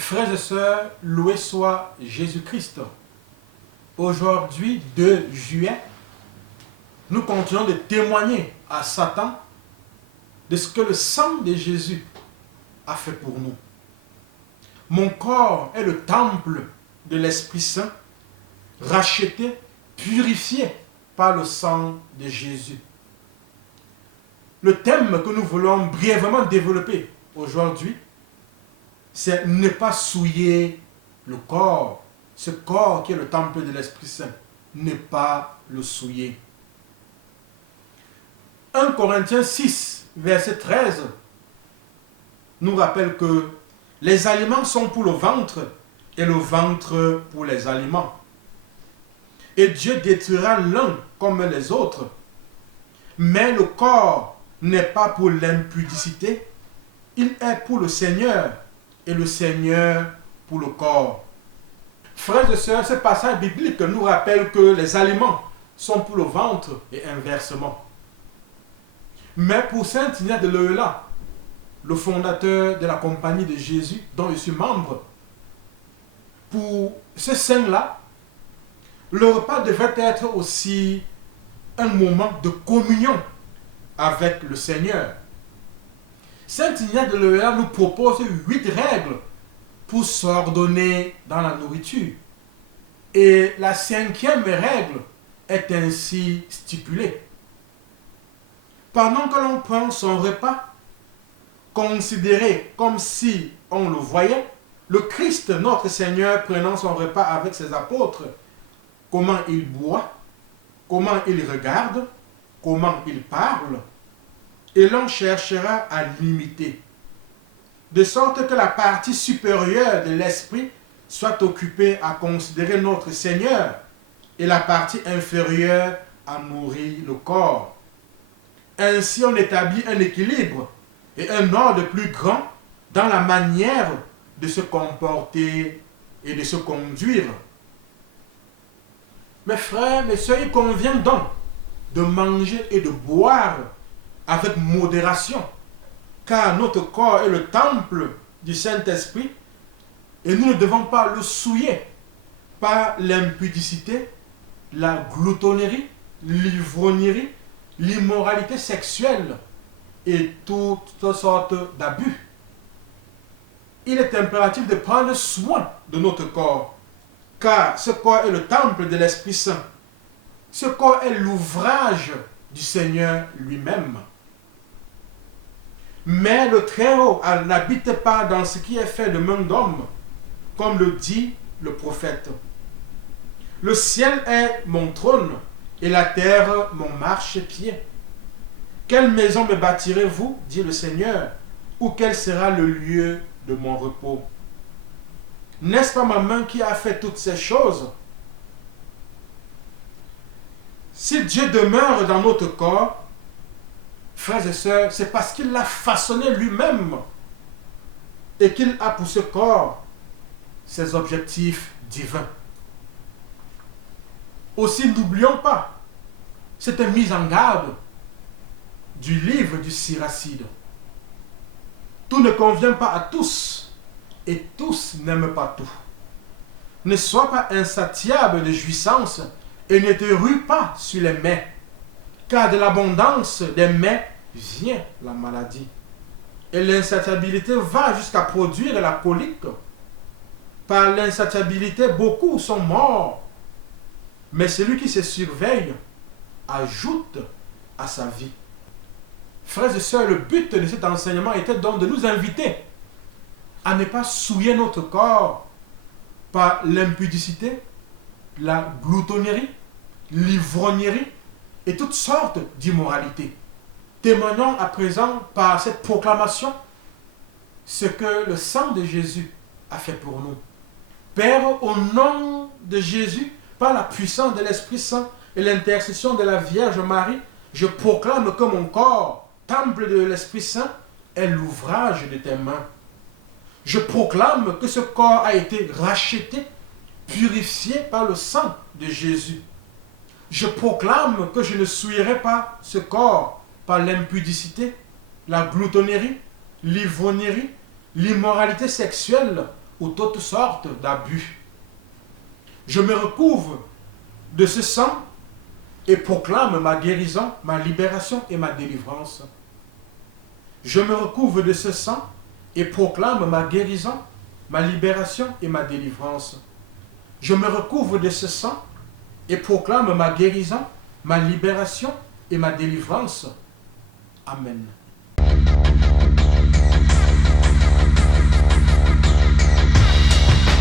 Frères et sœurs, loué soit Jésus-Christ. Aujourd'hui, 2 juillet, nous continuons de témoigner à Satan de ce que le sang de Jésus a fait pour nous. Mon corps est le temple de l'Esprit Saint, racheté, purifié par le sang de Jésus. Le thème que nous voulons brièvement développer aujourd'hui, c'est ne pas souiller le corps. Ce corps qui est le temple de l'Esprit Saint, ne pas le souiller. 1 Corinthiens 6, verset 13, nous rappelle que les aliments sont pour le ventre et le ventre pour les aliments. Et Dieu détruira l'un comme les autres. Mais le corps n'est pas pour l'impudicité, il est pour le Seigneur et le Seigneur pour le corps. Frères et sœurs, ce passage biblique nous rappelle que les aliments sont pour le ventre et inversement. Mais pour Saint Ignace de Loyola, le fondateur de la Compagnie de Jésus, dont je suis membre, pour ce saint-là, le repas devrait être aussi un moment de communion avec le Seigneur. Saint Ignace de Loyola nous propose 8 règles pour s'ordonner dans la nourriture. Et la 5e règle est ainsi stipulée. Pendant que l'on prend son repas, considéré comme si on le voyait, le Christ, notre Seigneur, prenant son repas avec ses apôtres, comment il boit, comment il regarde, comment il parle, et l'on cherchera à l'imiter, de sorte que la partie supérieure de l'esprit soit occupée à considérer notre Seigneur et la partie inférieure à nourrir le corps. Ainsi, on établit un équilibre et un ordre plus grand dans la manière de se comporter et de se conduire. Mes frères, mes sœurs, il convient donc de manger et de boire avec modération, car notre corps est le temple du Saint-Esprit et nous ne devons pas le souiller par l'impudicité, la gloutonnerie, l'ivrognerie, l'immoralité sexuelle et toutes sortes d'abus. Il est impératif de prendre soin de notre corps, car ce corps est le temple de l'Esprit Saint. Ce corps est l'ouvrage du Seigneur lui-même. Mais le Très-Haut n'habite pas dans ce qui est fait de main d'homme, comme le dit le prophète. Le ciel est mon trône et la terre mon marchepied. Quelle maison me bâtirez-vous, dit le Seigneur, ou quel sera le lieu de mon repos? N'est-ce pas ma main qui a fait toutes ces choses? Si Dieu demeure dans notre corps, frères et sœurs, c'est parce qu'il l'a façonné lui-même et qu'il a pour ce corps ses objectifs divins. Aussi, n'oublions pas cette mise en garde du livre du Siracide. Tout ne convient pas à tous et tous n'aiment pas tout. Ne sois pas insatiable de jouissance et ne te rue pas sur les mets, car de l'abondance des mets vient la maladie. Et l'insatiabilité va jusqu'à produire la colique. Par l'insatiabilité, beaucoup sont morts. Mais celui qui se surveille ajoute à sa vie. Frères et sœurs, le but de cet enseignement était donc de nous inviter à ne pas souiller notre corps par l'impudicité, la gloutonnerie, l'ivrognerie et toutes sortes d'immoralités. Témoignons à présent par cette proclamation ce que le sang de Jésus a fait pour nous. Père, au nom de Jésus, par la puissance de l'Esprit Saint et l'intercession de la Vierge Marie, je proclame que mon corps, temple de l'Esprit Saint, est l'ouvrage de tes mains. Je proclame que ce corps a été racheté, purifié par le sang de Jésus. Je proclame que je ne souillerai pas ce corps par l'impudicité, la gloutonnerie, l'ivrognerie, l'immoralité sexuelle ou toutes sortes d'abus. Je me recouvre de ce sang et proclame ma guérison, ma libération et ma délivrance. Je me recouvre de ce sang et proclame ma guérison, ma libération et ma délivrance. Je me recouvre de ce sang et proclame ma guérison, ma libération et ma délivrance. Amen.